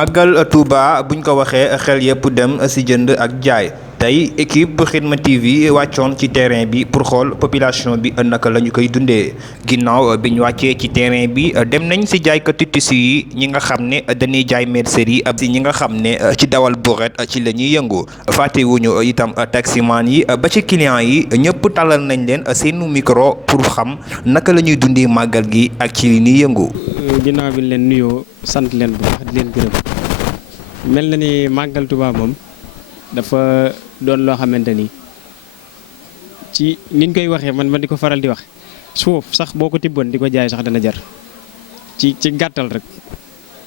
màggal Touba buñ ko waxee xel yëpp dem ci jënd ak jaay tey équipe bu Xidma TV wàccoon ci terrain bi pour xool population bi naka la ñu koy dundee ginnaaw bi ñu wàccee ci terrain bi dem nañ ci jaaykatu tissu yi ñi nga xam ne dañuy jaay mercerie ak ci ñi nga xam ne ci dawal buret ci la ñuy yëngu fàttewuñu itam taximan yi ba ci client yi ñëpp talal nañ leen seenu micro pour xam naka la ñuy dundee màggal gi ak ci li ñuy yëngu. ginnaaw bi leen nuyoo sant leen bu baax di leen gërëm mel na ni màggal Touba moom dafa doon loo xamante ni ci niñ koy waxee man di ko faral di wax suuf sax boo ko tibboon di ko jaay sax dana jar ci gàttal rek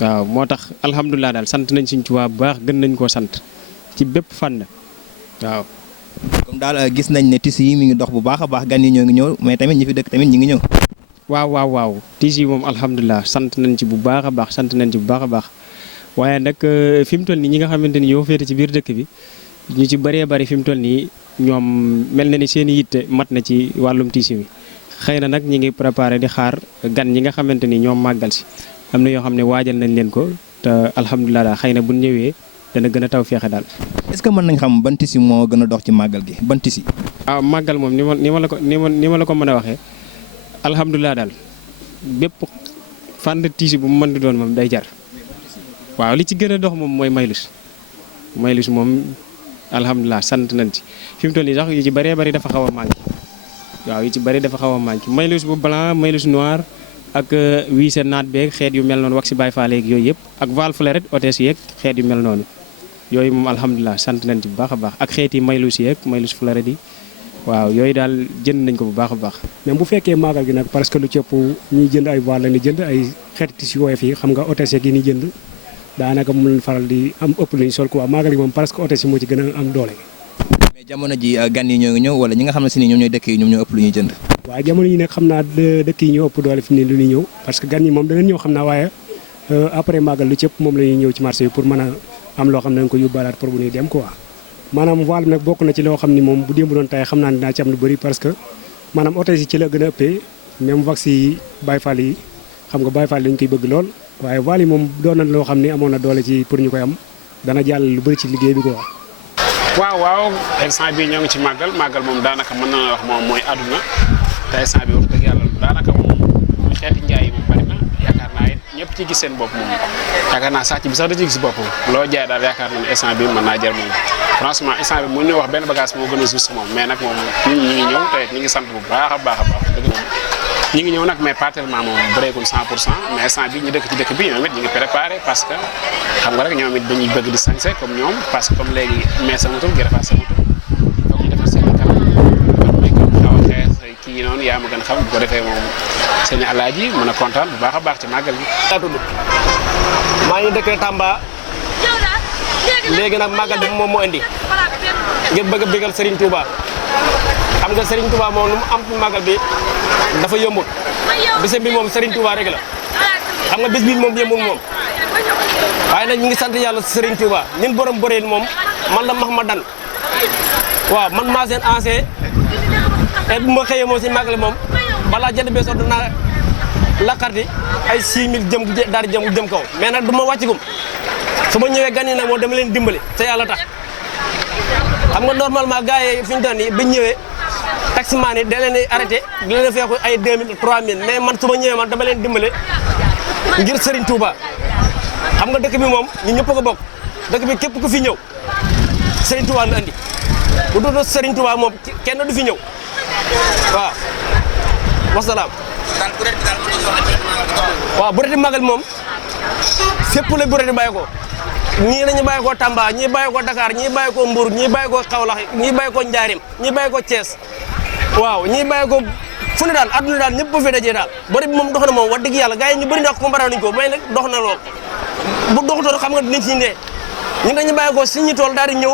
waaw moo tax alhamdulilah daal sant nañ Sëriñ Tuubaa bu baax gën nañ koo sant ci bépp fànn waaw. comme daal gis nañ ne tissu yi mi ngi dox bu baax a baax gan yi ñoo ngi ñëw mais tamit ñi fi dëkk tamit ñi ngi ñëw. waaw tissu yi moom alhamdulilah sant nañ ci bu baax a baax sant nañ ci bu baax a baax waaye nag fi mu toll nii ñi nga xamante ni ñoo féete ci biir dëkk bi ñu ci bëree bëri fi mu toll nii ñoom mel na ni seen i yitte mat na ci wàllum tissu bi xëy na nag ñi ngi préparé di xaar gan ñi nga xamante ni ñoom màggal si am na yoo xam ne waajal nañ leen ko te alhamdulilah daal xëy na bu ñëwee dana gën a taw feexe daal. est-ce que mën nañ xam ban tissu moo gën a dox ci màggal gi ban tissu. waaw màggal moom ni ma la ko mën a waxee alhamdulilah daal bépp fànn tissu bu mu mën di doon moom day jar waaw li ci gën a dox moom mooy maylus moom alhamdulilah sant nañ ci fi mu toll nii sax yu ci bëree bëri dafa xaw a manqué waaw yu ci bëri dafa xaw a manqué maylus bu blanc maylus noir ak wiise naat beeg xeet yu mel noonu wax si Baay Faal yeeg yooyu yëpp ak val fleuret hôtesse yeeg xeet yu mel noonu yooyu moom alhamdulilah sant nañ ci bu baax a baax ak xeet yi maylus yeeg maylus fleuret yi waaw yooyu daal jënd nañ ko bu baax a baax. mais bu fekkee màggal gi nag parce que lu ci ëpp ñuy jënd ay voile la ni jënd ay xeeti tissu woyof yi xam nga hôtesse yi ni jënd daanaka mu leen faral di am ëpp lu ñu sol quoi màggal gi moom parce que hôtesse yi moo ci gën a am doole. mais jamono ji gan yi ñoo ngi ñëw wala ñi nga xam ne si ni ñoom ñooy dëkk yi ñoom ñoo ëpp lu ñuy jënd. waaye jamono yi nag xam naa dëkk yi ñoo ëpp doole fi ni lu ñuy ñëw parce que gan yi moom danañ ñëw xam naa waaye après màggal lu ci ëpp moom la ñuy ñëw ci marché yi pour mën a am loo xam ne dañ ko yóbbaalaat pour bu ñuy dem quoi maanaam voile bi nag bokk na ci loo xam ni moom bu démb doon tey xam naa ne dinaa ci am lu bëri parce que maanaam hôtesse yi ci la gën a ëppee même wax yi Baay Faal yi xam nga Baay Faal yi dañu koy bëgg lool waaye voile yi moom doon na loo xam ni amoon na doole ci pour ñu koy am dana jàll lu bëri ci liggéey bi quoi. waaw instant bi ñoo ngi ci màggal moom daanaka mën na la wax moom mooy àdduna te instant bi wax dëgg yàlla daanaka moom xeeti njaay yi moom bari na yaakaar naa it ñëpp ci gis seen bopp moom yaakaar naa sàcc bi sax da ci gis boppam loo jaay daal yaakaar naa ne instant bi mën naa jar moom franchement instant bi mën ñu wax benn bagage moo gën a juste moom mais nag moom ñi ngi ñëw te ñi ngi sant bu baax a baax dëgg moom ñi ngi ñëw nag mais pas tellement moom bëreegul 100% mais instant bi ñu dëkk ci dëkk bi ñoom it ñu ngi préparé parce que xam nga rek ñoom it dañuy bëgg di sañse comme ñoom parce que comme léegi mais samatul gërëfaat samatul foog ñu defar seen kanam may ko xaw a xees kii noonu yaa ma gën a xam bu ko defee moom seen alaaji mën a kontaan bu baax a baax ci màggal gi. maa ngi dëkk Tamba léegi nag màggal bi moom moo indi ngir bëgg a bégal Serigne Touba xam nga Serigne Touba moom lu mu am ci màggal bi dafa yombut bés bi moom Serigne Touba rek la xam nga bés bi moom yombul moom waaye nag ñu ngi sant yàlla Serigne Touba ñun borom boreel moom man la Mahmadan waaw man maa seen ancien et bu ma xëyee moom si màggal moom balaa jënd bee sotti naa laqarti ay 6000 jëm kaw mais nag du ma wàccigum su ma ñëwee gan yi nag moom dama leen dimbali te yàlla tax xam nga normalement gars yi fi ñu toll nii biñ ñëwee taximaan yi da leen di arrêté di leen feeku ay 2000 3000 mais man su ma ñëwee man dama leen dimbale ngir Serigne Touba xam nga dëkk bi moom ñun ñëpp ko bokk dëkk bi képp ku fi ñëw Serigne Touba la andi bu dul Serigne Touba moom kenn du fi ñëw waaw wasalaam. waaw bureti magal moom fépp la bureti bàyyi ko ñii dañu bàyyi ko Tamba ñii bàyyi ko Dakar ñii bàyyi ko Mbour ñii bàyyi ko Kaolack ñii bàyyi ko Njaarim ñii bàyyi ko Thiès waaw ñii bàyyi ko fu ne daal adduna daal ñëpp ba fi dajee daal bëri bi moom dox na moom wax dëgg yàlla gars yi ñu bëri ndax comparé nañu ko mais nag dox na lool bu doxutoon xam nga dinañ ci ne ñun dañu bàyyi ko suñu tool daal di ñëw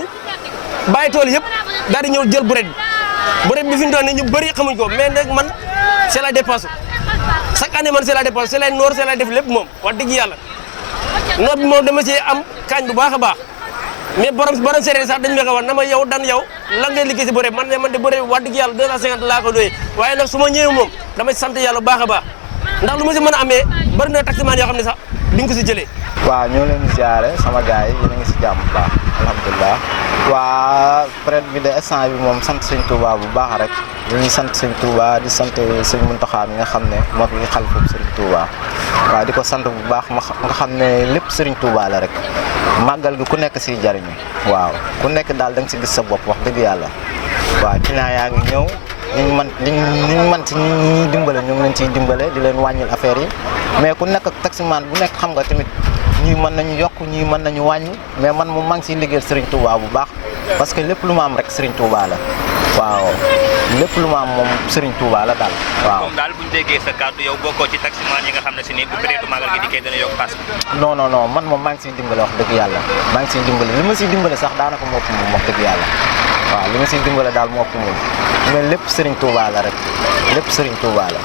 bàyyi tool yëpp daal di ñëw jël buret bi fi ñu toll nii ñu bëri xamuñ ko mais nag man c'est la dépense chaque année man c'est la dépense c'est la noor c'est la def lépp moom wax dëgg yàlla noor bi moom dama ci am kaañ bu baax a baax mais borom séeréer sax dañu ma ko wax na ma yow dan yow lan ngay liggéey si bëre man de bëre wax dëgg yàlla 250 laa ko doyee waaye nag su ma ñëwee moom damay sant yàlla bu baax a baax ndax lu ma si mën a amee bëri na taximaan yoo xam ne sax li nga ko si jëlee. waaw ñoo leen di ziare sama gars yi yéen a ngi si jàmm bu baax alhamdulilah. waa période bi de instant bi moom sant sëñ Touba bu baax rek ñu ngi sant sëñ Touba di sant sëñ Mountakha mi nga xam ne moo fi xalifa sëriñ Touba. waaw di ko sant bu baax nga xam ne lépp sëriñ Touba la rek màggal gi ku nekk siy jariñu waaw ku nekk daal da nga si gis sa bopp wax dëgg yàlla. waaw client yaa ngi ñëw ñu mën ci ñi dimbale ñu ngi leen ciy dimbale di leen wàññil affaire yi mais ku nekk ak taximan bu nekk xam nga tamit ñii mën nañu yokk ñii mën nañu wàññi mais man moom maa ngi siy liggéeyal Serigne Touba bu baax parce que lépp lu ma am rek Serigne Touba la waaw lépp lu ma am moom Serigne Touba la daal waaw. moom daal bu ñu déggee sa kàddu yow bokkoo ci taximan yi nga xam ne si ni bu période magal gi dikkee dana yokk paas bi. non man moom maa ngi siy dimbale wax dëgg yàlla maa ngi siy dimbale li ma siy dimbale sax daanaka moo ëpp moom wax dëgg yàlla waaw li ma siy dimbale daal moo ëpp moom mais lépp Serigne Touba la rek lépp Serigne Touba la.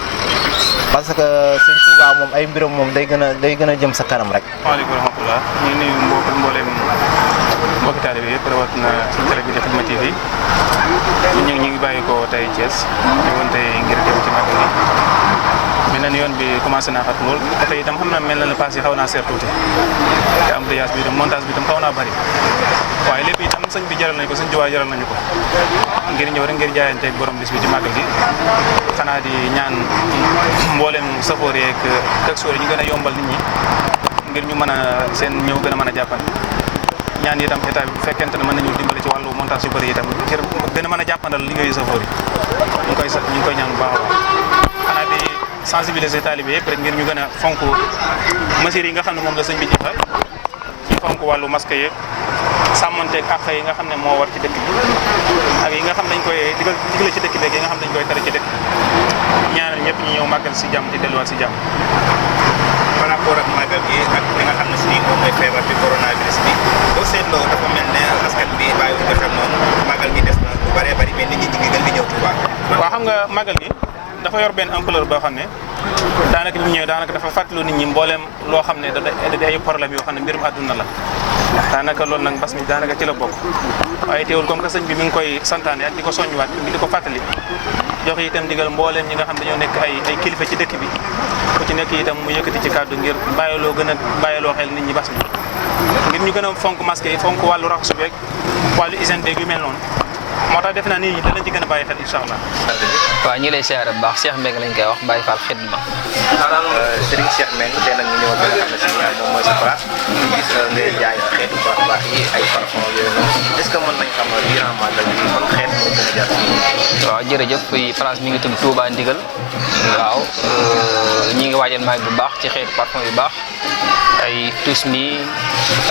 parce que sëñ Touba moom ay mbiram moom day gën a jëm sa kanam rek. waaleykum rahmatulah ñu ngi nuyu mbooleem mbokki taalibe yëpp rawatina télé bi di Xidma TV ñu ngi bàyyi ko tey Thiès ñëwoon tey ngir teew ci màggal gi. mel na ni yoon bi commencé naa xat lool oto yi itam xam naa mel na ne paas yi xaw naa seer tuuti te embouteillage bi itam montage bi itam xaw naa bari waaye lépp itam sëñ bi jaral nañu ko sëñ Tuubaa jaral nañu ko ngir ñëw rek ngir jaayante ak borom bis bi ci màggal gi xanaa di ñaan mboolem safoor yeeg taxiwaay ñu gën a yombal nit ñi ngir ñu mën a seen ñëw gën a mën a jàppal ñaan itam état bi bu fekkente ne mën nañu dimbali ci wàllu montage yu bëri itam ngir gën a mën a jàppandal liggéeyu safoor yi ñu ngi koy ñaan bu baax a baax xanaa di sensibiliser taalibe yëpp rek ngir ñu gën a fonk mesures yi nga xam ne moom la sëñ bi joxe ci fonk wàllu masque yeeg sàmmanteeg àq yi nga xam ne moo war ci dëkk bi ak yi nga xam dañ koy digle ci dëkk bi ak yi nga xam dañ koy tere ci dëkk bi ñaanal ñëpp ñu ñëw màggal si jàmm di delluwaat si jàmm. par rapport ak màggal gi ak li nga xam ne si nii moom mooy feebar bi coronavirus bi boo seetloo dafa mel ne askan bi bàyyi ko xel noonu màggal gi des na bu bëree bëri mais nit ñi ñu ngi gën di ñëw Touba. waaw xam nga màggal gi dafa yor benn ampleur boo xam ne daanaka bi mu ñëwee daanaka dafa fàttaloo nit ñi mbooleem loo xam ne da ay problème yoo xam ne mbirum àdduna la daanaka loolu nag mbas mi daanaka ci la bokk waaye teewul comme que sëñ bi mi ngi koy santaane ak di ko soññiwaat di ko fàttali jox itam digal mbooleem ñi nga xam dañoo nekk ay kilifa ci dëkk bi ku ci nekk itam mu yëkkati ci kàddu ngir bàyyiloo xel nit ñi mbas mi ngir ñu gën a fonk masque yi fonk wàllu raxasu beeg wàllu hygiène beeg yu mel noonu moo tax def naa nit ñi danañ ci gën a bàyyi xel incha allah. waaw ñi lay siyaare bu baax Cheikh Mbengue lañ koy wax Baye Fall Xidma. Serigne Cheikh Mbengue tey nag ñu ñëwoon ba nga xam ne si moom mooy sa place ñu gis ngay jaay xeetu baax yi ay parfum yooyu noonu est-ce que mën nañ xam durant màggal bi ban xeet moo gën a jar fii. waaw jërëjëf fii place mi ngi tudd Touba Ndigal waaw ñi ngi waajal maag bu baax ci xeetu parfum yu baax ay Tusmi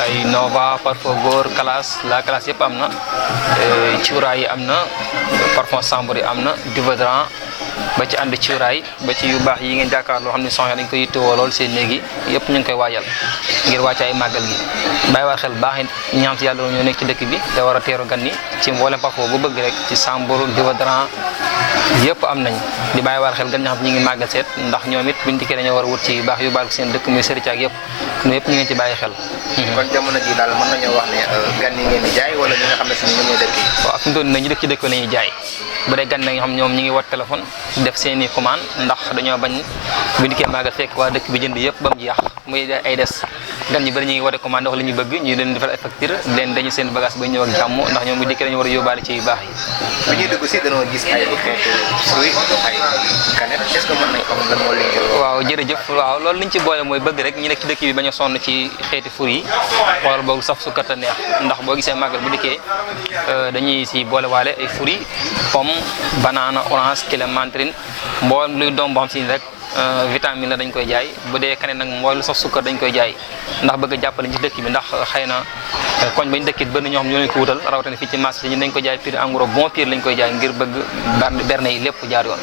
ay Nova parfum góor la classe yëpp am na cuuraay yi am na parfum Sambour yi am na déodorant ba ci ànd cuuraay ba ci yu baax yi ngeen jàkkaar loo xam ne soxna dañ koy yittewoo lool seen néegi yëpp ñu ngi koy waajal ngir wàccaay màggal gi bàyyi war xel baax ñi xam si yàlla ñoo nekk ci dëkk bi te war a teeru gan ñi ci mboolem parfum bu bëgg rek ci Sambour déodorant yëpp am nañ di bàyyi war xel gan ñi xam ñi ngi màggal seet ndax ñoom it buñ dikkee dañoo war a wut ci yu baax yu baax seen dëkk muy sëriñ ak yëpp ñu yëpp ñu ngi ci bàyyi xel. kon jamono ji daal mën nañoo wax ne gan yi ngeen di jaay wala ñi nga xam ne si ñoom ñooy dëkk yi. waaw fi mu toll nii ñu dëkk ci dëkk la ñuy jaay bu dee gan na nga xam ñoom ñi ngi wat téléphone def seen i commande ndax dañoo bañ bu dikkee màggal fekk waa dëkk bi jënd yëpp ba mu jeex muy ay des gan ñi bëri ñu ngi wote commande wax li ñu bëgg ñu leen defal ay facture leen dañu seen bagage ba ñëw ak jàmm ndax ñoom bu dikkee dañu war a yóbbaale ci yu baax yi. bu ñuy dugg si dañoo gis ay xeetu fruit ay canette est-ce que mën nañ xam lan moo leen waaw jërëjëf waaw loolu liñ ci boole mooy bëgg rek ñu nekk ci dëkk bi bañ a sonn ci xeeti fur yi wala boog saf su kat a neex ndax boo gisee màggal bu dikkee dañuy si boole waale ay fur yi pomme banana orange clémentine mboolem luy doom boo xam si ni rek vitamine la dañ koy jaay bu dee kaneen nag mooy lu saf sukkar dañ koy jaay ndax bëgg a jàppale ci dëkk bi ndax xëy na koñ bañ dëkkit bëri na ñoo xam ñoo leen ko wutal rawatina fii ci marché ñun dañ ko jaay prix en gros bon prix lañ koy jaay ngir bëgg berne yi lépp jaar yoon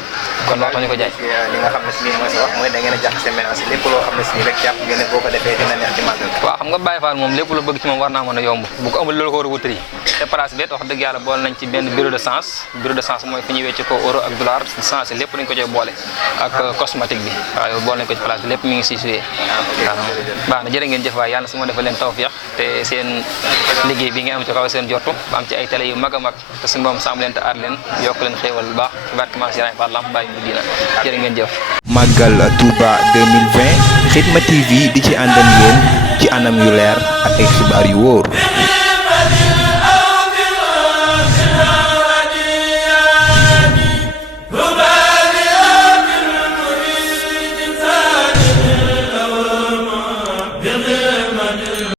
kon loo tax ñu ko jaay li nga xam ne si nii mooy sa wax mooy da ngeen a jaxase mélange lépp loo xam ne si nii rek jàpp ngeen ne boo ko defee dina neex ci màggal waaw xam nga Baye Fall moom lépp lu bëgg ci moom war naa mën a yomb bu ko amul loolu ko war a wutari te place bi wax dëgg yàlla boole nañ ci benn bureau de change mooy fi ñuy wecc ko euro ak dollar change lépp dañ ko joy boole ak cosmétique bi waaw boole nañ ko ci place bi lépp mi ngi si suyee waaw baax na jërë ngeen jëf waay yàlla su ma defal leen tawfiix te seen liggéey bi ngeen am ci kaw seen jortu ba am ci ay télé yu mag a mag te suñu borom sàmm leen te aar leen yokk leen xéewal bu baax ci barke Maam Serigne Fall lamp bàyyi bu diina jërë ngeen jëf Magal Touba 2020 Khidma TV di ci àndal yéen ci anam yu leer ak ay xibaar yu wóor.